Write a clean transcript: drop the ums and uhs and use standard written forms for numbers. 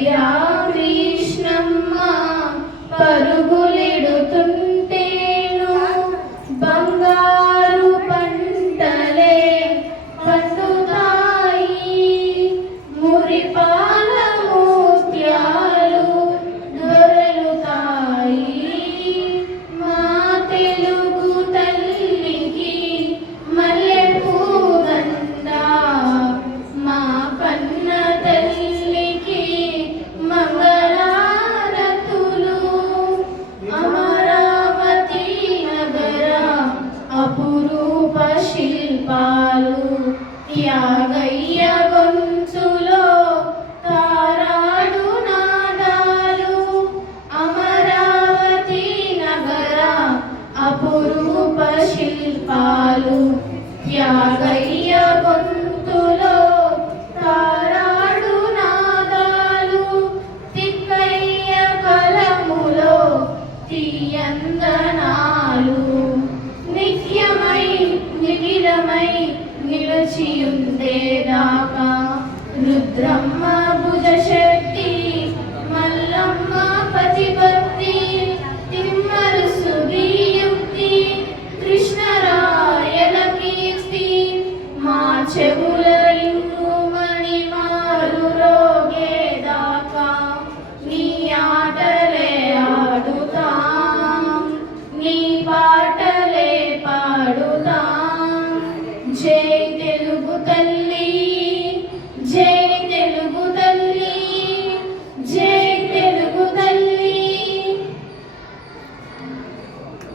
కయ్యా కృష్ణమ్మ పరుగులెడుతుంటేను బంగారు పంటలే పండుతాయి మురిపాల ముత్యాలు దొరలుతాయి మా తెలుగు తల్లికి మల్లెపూదండ మా కన్న తల్లికి మంగళారతులు అమరావతి నగర అపురూప శిల్పాలు త్యాగయ్య గొంతులో తారాడు నాదాలు అమరావతి నగర అపురూప శిల్పాలు త్యాగయ్య గొంతులో తారాడు నాదాలు తిక్కయ్య కలములో తీయందనాలు నిత్యమై నిఖిలమై నిలిచియుండేదాకా రుద్రమ్మ